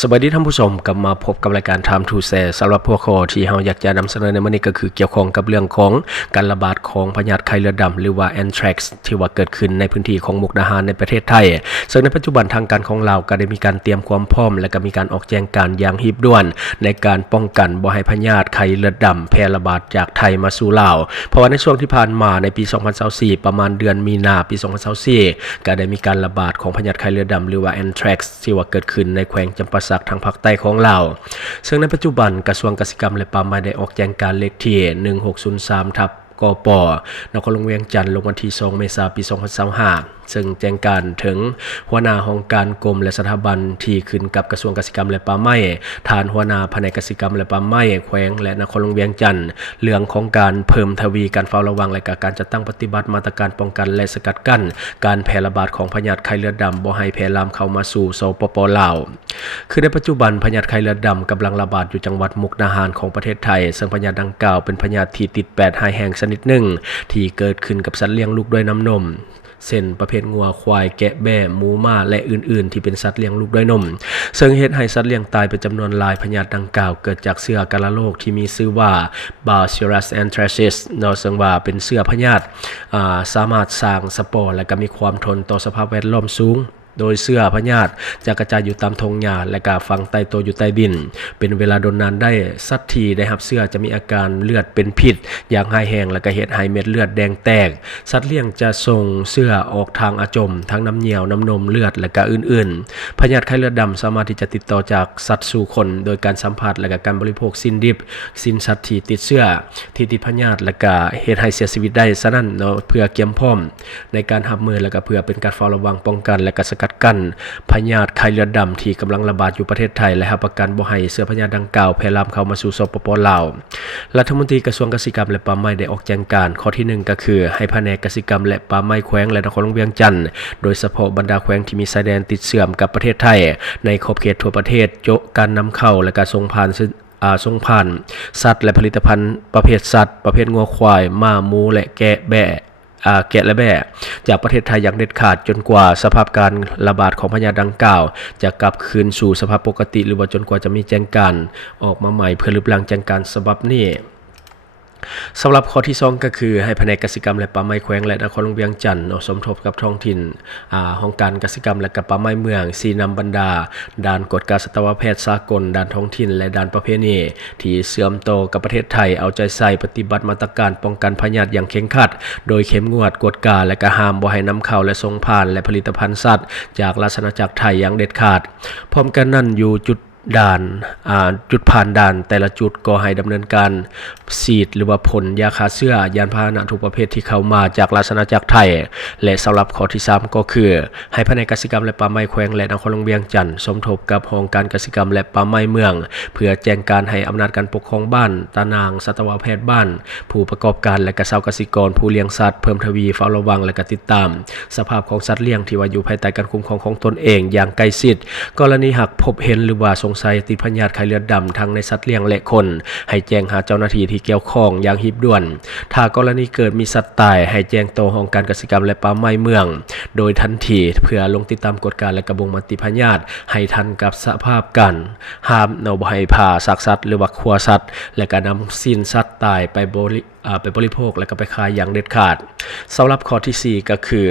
สวัสดีท่านผู้ชมกลับมาพบกับรายการ Time to Share สำหรับพวกข้อที่เราอยากจะนำเสนอในวันนี้ก็คือเกี่ยวข้องกับเรื่องของการระบาดของพยาธิไข้เลือดดำหรือว่า Anthrax ที่ว่าเกิดขึ้นในพื้นที่ของมุกดาหารในประเทศไทยซึ่งในปัจจุบันทางการของเราก็ได้มีการเตรียมความพร้อมและก็มีการออกแจ้งการอย่างรีบด่วนในการป้องกันบ่ให้พยาธิไข้เลือดดำแพร่ระบาดจากไทยมาสู่ลาวเพราะว่าในช่วงที่ผ่านมาในปี 2024ประมาณเดือนมีนาปี 2024ก็ได้มีการระบาดของพยาธิไข้เลือดดำหรือว่า Anthrax ที่ว่าเกิดขึ้นในแขวงจำปาสักทางภาคใต้ของลาวซึ่งในปัจจุบันกระทรวงเกษตรกรรมและป่าไม้ได้ออกแจ้งการเลขที่1603/กป.นครหลวงเวียงจันทร์ลงวันที่2เมษายนปี2025ซึ่งแจ้งการถึงหัวหน้าองค์การกรมและสถาบันที่ขึ้นกับกระทรวงเกษตรกรรมและป่าไม้ฐานหัวหน้าแผนกเกษตรกรรมและป่าไม้แขวงและนครหลวงเวียงจันทร์เรื่องของการเพิ่มทวีการเฝ้าระวังและการจัดตั้งปฏิบัติมาตรการป้องกันและสกัดกั้นการแพร่ระบาดของพยาธิไข้เลือดดำบ่ให้แพร่ลามเข้ามาสู่สปป.ลาวคือในปัจจุบันพยาธิไข้เลือดดำกำลังระบาดอยู่จังหวัดมุกดาหารของประเทศไทยซึ่งพยาธิดังกล่าวเป็นพยาธิที่ติด8หายแห่งชนิดหนึ่งที่เกิดขึ้นกับสัตว์เลี้ยงลูกด้วยน้ำนมเช่นประเภทงัวควายแกะแบะหมูม้าและอื่นๆที่เป็นสัตว์เลี้ยงลูกด้วยนมซึ่งเหตุให้สัตว์เลี้ยงตายเป็นจำนวนหลายพยาธิดังกล่าวเกิดจากเชื้อกาฬโรคที่มีชื่อว่า Bacillus anthracis ซึ่งว่าเป็นเชื้อพยาธิสามารถสร้างสปอร์และก็มีความทนต่อสภาพแวดล้อมสูงโดยเชื้อพยาธิจะกระจายอยู่ตามทงหญ้าและก็ฝังใต้ตัวอยู่ใต้ดินเป็นเวลาโดนนานได้สัตว์ที่ได้รับเชื้อจะมีอาการเลือดเป็นพิษอย่างหายแห้งและก็เฮ็ดให้เม็ดเลือดแดงแตกสัตว์เลี้ยงจะส่งเชื้อออกทางอาจมทั้งน้ำเหนียวน้ำนมเลือดและก็อื่นๆพยาธิไข้เลือดดำสามารถที่จะติดต่อจากสัตว์สู่คนโดยการสัมผัสและก็การบริโภคสิ่งดิบสิ่งสัตว์ที่ติดเชื้อที่ติดพยาธิและก็เฮ็ดให้เสียชีวิตได้ฉะนั้นเพื่อเตรียมพร้อมในการรับมือและก็เพื่อเป็นการเฝ้าระวังป้องกันและก็สกัดกั้นพยาธิไข้เลือดดำที่กำลังระบาดอยู่ประเทศไทยและรับประกันบ่ให้เชื้อพยาธิดังกล่าวแพร่ลามเข้ามาสู่สปป.ลาวรัฐมนตรีกระทรวงเกษตรกรรมและป่าไม้ได้ออกแจ้งการข้อที่1ก็คือให้แผนกเกษตรกรรมและป่าไม้แขวงและนครหลวงเวียงจันทร์โดยเฉพาะบรรดาแขวงที่มีชายแดนติดเชื่อมกับประเทศไทยในขอบเขตทั่วประเทศโจะการนำเข้าและการส่งผ่านสัตว์และผลิตภัณฑ์ประเภทสัตว์ประเภทงัวควายม้าหมูและแกะแบะจากประเทศไทยอย่างเด็ดขาดจนกว่าสภาพการระบาดของพยาธิดังกล่าวจะกลับคืนสู่สภาพปกติหรือว่าจนกว่าจะมีแจ้งการออกมาใหม่เพื่อลบล้างแจ้งการฉบับนี้สำหรับข้อที่2ก็คือให้แผนกเกษตรกรรมและป่าไม้แขวงและนครหลวงเวียงจันทร์สมทบกับท้องถิ่นองค์การเกษตรกรรมและป่าไม้เมืองสีนำบรรดาด้านกฎการสัตวแพทย์สากลด้านท้องถิ่นและด้านประเพณีที่เชื่อมโตกับประเทศไทยเอาใจใส่ปฏิบัติมาตรการป้องกันพยาธิอย่างเคร่งครัดโดยเข้มงวดกฎกาและก็ห้ามบ่ให้นำเข้าและส่งผ่านและผลิตภัณฑ์สัตว์จากราชอาณาจักรไทยอย่างเด็ดขาดพร้อมกันนั้นอยู่จุดผ่านด่านแต่ละจุดก็ให้ดำเนินการฉีดหรือว่าพ่นยาฆ่าเชื้อยานพาหนะทุกประเภทที่เข้ามาจากราชอาณาจักรไทยและสำหรับข้อที่3ก็คือให้แผนกเกษตรกรรมและป่าไม้แขวงและนครหลวงเวียงจันทร์สมทบกับองค์การเกษตรกรรมและป่าไม้เมืองเพื่อแจ้งการให้อำนาจการปกครองบ้านตานางสัตวแพทย์บ้านผู้ประกอบการและชาวเกษตรกรผู้เลี้ยงสัตว์เพิ่มทวีเฝ้าระวังและติดตามสภาพของสัตว์เลี้ยงที่ว่าอยู่ภายใต้การคุ้มครองของตนเองอย่างใกล้ชิดกรณีหากพบเห็นหรือว่าสงสัยติดพยาธิไข้เลือดดำทั้งในสัตว์เลี้ยงและคนให้แจ้งหาเจ้าหน้าที่ที่เกี่ยวข้องอย่างรีบด่วนถ้ากรณีเกิดมีสัตว์ตายให้แจ้งต่อองค์การเกษตรกรรมและป่าไม้เมืองโดยทันทีเพื่อลงติดตามกฎการและกระบวนการติพยาธิให้ทันกับสภาพกันห้ามบ่ให้ผ่าซากสัตว์หรือว่าขัวสัตว์และการนำสิ้นสัตว์ตายไปบริโภคและก็ไปขายอย่างเด็ดขาดสำหรับข้อที่4ก็คือ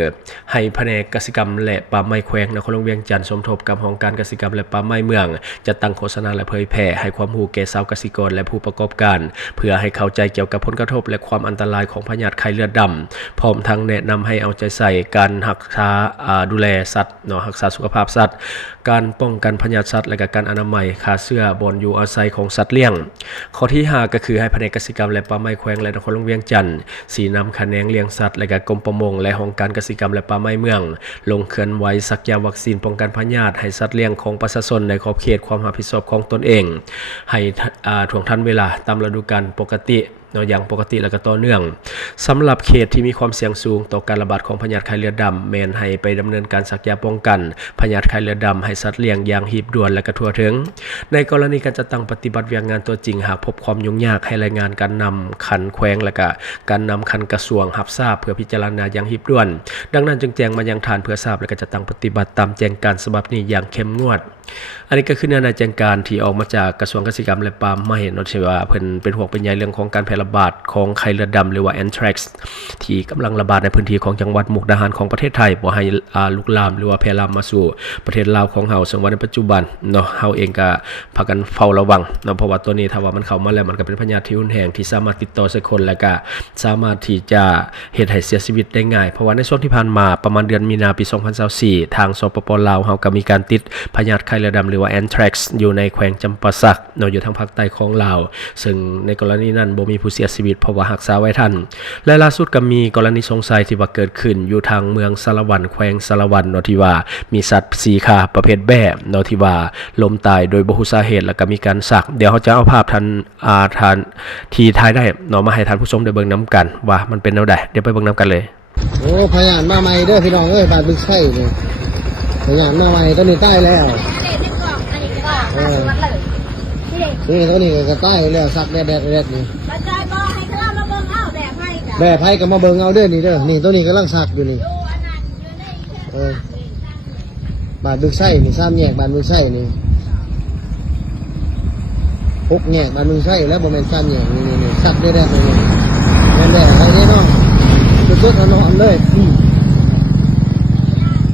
ให้แผนกเกษตรกรรมและป่าไม้แขวงนครหลวงเวียงจันทร์สมทบกับองค์การเกษตรกรรมและป่าไม้เมืองจะตั้งโฆษณาและเผยแพร่ให้ความรู้แก่ชาวเกษตรกรและผู้ประกอบการเพื่อให้เข้าใจเกี่ยวกับผลกระทบและความอันตรายของพยาธิไข้เลือดดำพร้อมทั้งแนะนำให้เอาใจใส่การรักษาดูแลสัตว์รักษาสุขภาพสัตว์การป้องกันพยาธิสัตว์และการอนามัยฆ่าเชื้อบอนอยู่อาศัยของสัตว์เลี้ยงข้อที่5ก็คือให้แผนกเกษตรกรรมและป่าไม้แขวงและนครหลวงเวียงจันทร์สีนำคะแนนเลี้ยงสัตว์และกรมประมงและองค์การเกษตรกรรมและป่าไม้เมืองลงเคลื่อนไหวสักยาวัคซีนป้องกันพยาธิให้สัตว์เลี้ยงของประชาชนในขอบเขตความรับผิดชอบของตนเองให้ถ่วงทันเวลาตามฤดูกาลปกติ เนาะอย่างปกติแล้วก็ต่อเนื่องสำหรับเขตที่มีความเสี่ยงสูงต่อการระบาดของพยาธิไข้เลือดดำแม่นให้ไปดำเนินการสักยาป้องกันพยาธิไข้เลือดดำให้สัตว์เลี้ยงอย่างหีบด่วนและก็ทั่วถึงในกรณีการจัดตั้งปฏิบัติเวียงงานตัวจริงหากพบความยุ่งยากให้รายงานการนำคันแขวงและก็การนำคันกระทรวงรับทราบเพื่อพิจารณาอย่างหีบด่วนดังนั้นจึงแจ้งมายังฐานเพื่อทราบและก็จะตั้งปฏิบัติตามแจ้งการฉบับนี้อย่างเข้มงวดอันนี้ก็คือเนื้อในแจ้งการที่ออกมาจากกระทรวงเกษตรกรรมและป่าไม้เนาะที่ว่าเพิ่นเป็นห่วงเป็นใยเรื่องของการแพร่ระบาดของไข้เลือดดำหรือว่าแอนแทรกซ์ที่กำลังระบาดในพื้นที่ของจังหวัดมุกดาหารของประเทศไทยบ่ให้ลุกลามหรือว่าแพร่ลามมาสู่ประเทศลาวของเฮาซึ่งว่าในปัจจุบันเนาะเฮาเองก็พากันเฝ้าระวังเนาะเพราะว่าตัวนี้ถ้าว่ามันเข้ามาแล้วมันก็เป็นพยาธิที่รุนแรงที่สามารถติดต่อใส่คนและก็สามารถที่จะเฮ็ดให้เสียชีวิตได้ง่ายเพราะว่าในช่วงที่ผ่านมาประมาณเดือนมีนาปี2024ทางสปป.ลาวเฮาก็มีการติดพยาธิไข้เลือดดำหรือว่าแอนแทรกซ์อยู่ในแขวงจำปาสักเนาะอยู่ทางภาคใต้ของลาวซึ่งในกรณีนั้นบ่มีผู้เสียชีวิตเพราะว่ารักษาไว้ทันและล่าสุดก็มีกรณีสงสัยที่ว่าเกิดขึ้นอยู่ทางเมืองสารวันแขวงสารวันเนาะที่ว่ามีสัตว์สีขาประเภทแบะเนาะที่ว่าล้มตายโดยบ่รู้สาเหตุแล้วก็มีการสักเดี๋ยวเขาจะเอาภาพท่านที่ถ่ายได้เนาะมาให้ท่านผู้ชมได้เบิ่งนํกันว่ามันเป็นแนวใดเดี๋ยวไปเบิ่งนํกันเลยโอ้พยานมาใหม่เด้อพี่น้องเอ้ยบาดบึกไส้นี่พยานมาใหม่ตอนนี้ใต้แล้วนี่ตัวนี้ก็ใต้แล้วสักแดดนี่แบบไผ่ก็มาเบิ่งเอาเด้อนี่เด้อนี่ตัวนี้กำลังสักอยู่นี่บาดบึกไส้นี่3แยกบาดบึกไส้นี่6แยกบาดบึกไส้แล้วบ่แม่น3แยกนี่สักแดดนี่แม่นแดดไอ้นี่เนาะสุดๆนอนเลย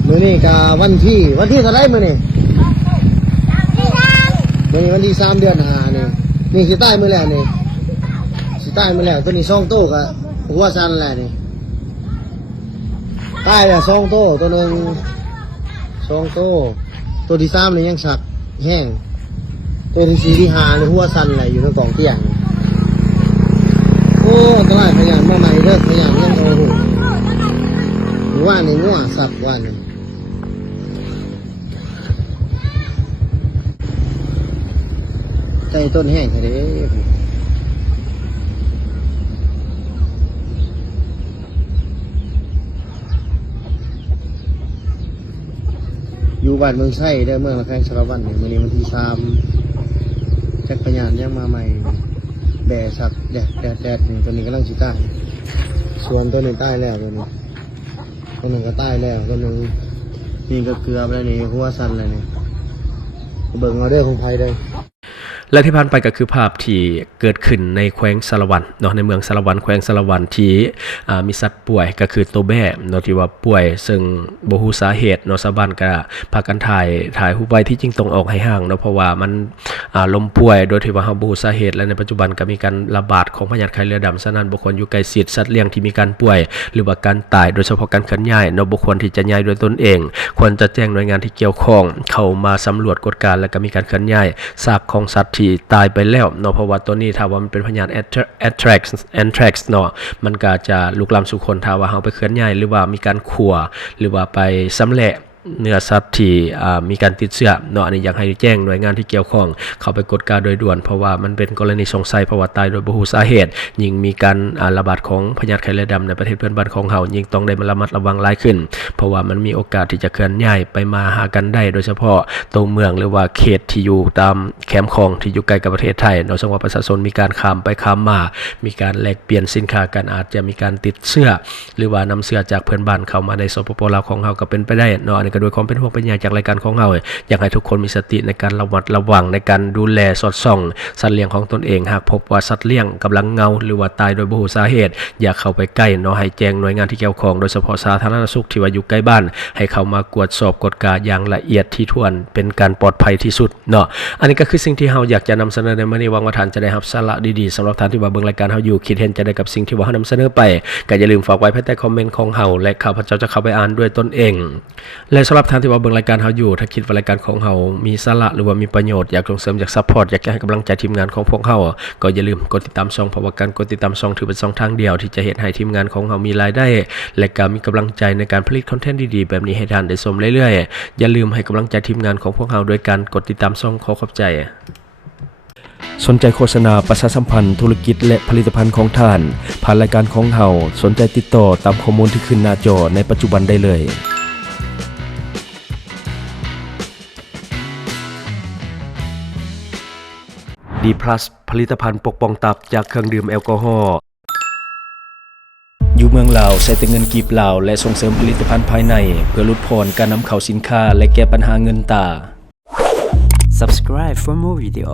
มื้อนี้ก็วันที่เท่าไหร่มื้อนี้วันที่3 เดือน5นี่สิใต้มื้อแล้วนี่สิใต้มื้อแล้วตัวนี้2โตก็หัวสั่นแล้วนี่ใต้แล้ว2โตตัวนึง2โตตัวที่3นี่ยังสักแห้งตัวที่4ที่5นี่หัวสั่นแล้วอยู่ในกล่องเตียงโอ้ตลาดพยานมาใหม่เด้อพยานยังโอ้โหว่านี่งัวสับว่านี่ใจต้นแห้งแท้เด้อยู่บ้านเมืองไส้เด้อเมืองละแข้งสารวัตรมื้อนี้วันที่3จักรยานยังมาใหม่แดดสักแดดนี่ตัวนี้กำลังสิใต้ส่วนตัวนี้ใต้แล้วตัวนี้ตัวนึงก็ใต้แล้วตัวนึงนี่ก็เกลือไปแล้วนี่หัวสั่นเลยนี่เบิ่งเอาเด้อของไผเด้อ และที่ผ่านไปก็คือภาพที่เกิดขึ้นในแขวงสารวันเนาะในเมืองสารวันแขวงสารวันที่มีสัตว์ป่วยก็คือตัวแบ่เนาะที่ว่าป่วยซึ่งบ่ฮู้สาเหตุเนาะชาวบ้านก็พากันถ่ายรูปไว้ที่จริงต้องออกให้ห่างเนาะเพราะว่ามันล้มป่วยโดยที่ว่าเฮาบ่ฮู้สาเหตุและในปัจจุบันก็มีการระบาดของพยาธิไข้เลือดดำฉะนั้นบ่ควรอยู่ใกล้ชิดสัตว์เลี้ยงที่มีการป่วยหรือว่าการตายโดยเฉพาะการเคลื่อนย้ายเนาะบ่ควรที่จะย้ายโดยตนเองควรจะแจ้งหน่วยงานที่เกี่ยวข้องเข้ามาสำรวจกฎการและก็มีการเคลื่อนย้ายซากของสัตว์ที่ตายไปแล้วเนาะเพราะว่าตัวนี้ถ้าว่ามันเป็นพยาธิแอนแทรกซ์เนาะมันก็จะลุกลามสู่คนถ้าว่าเฮาไปเคลื่อนย้ายหรือว่ามีการขั่วหรือว่าไปสำแหละเนื้อสัตว์ที่มีการติดเชื้อเนาะอันนี้อยากให้แจ้งหน่วยงานที่เกี่ยวข้องเข้าไปกดการโดยด่วนเพราะว่ามันเป็นกรณีสงสัยเพราะว่าตายโดยบ่ฮู้สาเหตุยิ่งมีการระบาดของพยาธิไข้เลือดดำในประเทศเพื่อนบ้านของเฮายิ่งต้องได้ระมัดระวังหลายขึ้นเพราะว่ามันมีโอกาสที่จะเคลื่อนย้ายไปมาหากันได้โดยเฉพาะตัวเมืองหรือว่าเขตที่อยู่ตามแคมป์คลองที่อยู่ใกล้กับประเทศไทยเนาะซึ่งว่าประชาชนมีการข้ามไปข้ามมามีการแลกเปลี่ยนสินค้ากันอาจจะมีการติดเชื้อหรือว่านำเชื้อจากเพื่อนบ้านเข้ามาในสปป.ลาวของเฮาก็เป็นไปได้เนาะอันนี้ก็โดยความเป็นห่วงเป็นใยจากรายการของเราอยากให้ทุกคนมีสติในการระมัดระวังในการดูแลสอดส่องสัตว์เลี้ยงของตนเองหากพบว่าสัตว์เลี้ยงกำลังเงาหรือว่าตายโดยบ่รู้สาเหตุอย่าเข้าไปใกล้เนาะให้แจ้งหน่วยงานที่เกี่ยวข้องโดยเฉพาะสาธารณสุขที่ว่าอยู่ใกล้บ้านให้เข้ามากวดสอบกฎการอย่างละเอียดที่ถ้วนเป็นการปลอดภัยที่สุดเนาะอันนี้ก็คือสิ่งที่เราอยากจะนำเสนอในมื้อนี้หวังว่าท่านจะได้รับสาระดีๆสำหรับท่านที่ว่าเบิ่งรายการเราอยู่คิดเห็นจะได้กับสิ่งที่ว่าเรานำเสนอไปก็อย่าลืมฝากไว้ภายใต้คอมเมนต์ของเราและข้าพเจ้าจะเข้าไปอ่านด้วยตนเองและสำหรับท่านที่ว่าเบิ่งรายการเราอยู่ถ้าคิดว่ารายการของเรามีสาระหรือว่ามีประโยชน์อยากส่งเสริมอยากซัพพอร์ตอยากให้กำลังใจทีมงานของพวกเราก็อย่าลืมกดติดตามช่องเพราะว่าการกดติดตามช่องถือเป็นช่องทางเดียวที่จะเฮ็ดให้ทีมงานของเรามีรายได้และก็มีกำลังใจในการผลิตคอนเทนต์ดีๆแบบนี้ให้ท่านได้ชมเรื่อยๆอย่าลืมให้กำลังใจทีมงานของพวกเราโดยการกดติดตามช่องขอขอบใจ สนใจโฆษณาประชาสัมพันธ์ธุรกิจและผลิตภัณฑ์ของท่านผ่านรายการของเฮาสนใจติดต่อตามข้อมูลที่ขึ้นหน้าจอในปัจจุบันได้เลย D+ ผลิตภัณฑ์ปกป้องตับจากเครื่องดื่มแอลกอฮอล์อยู่เมืองลาวใช้แต่เงินกีบลาวและส่งเสริมผลิตภัณฑ์ภายในเพื่อลดพรการนำเข้าสินค้าและแก้ปัญหาเงินตา Subscribe for more video.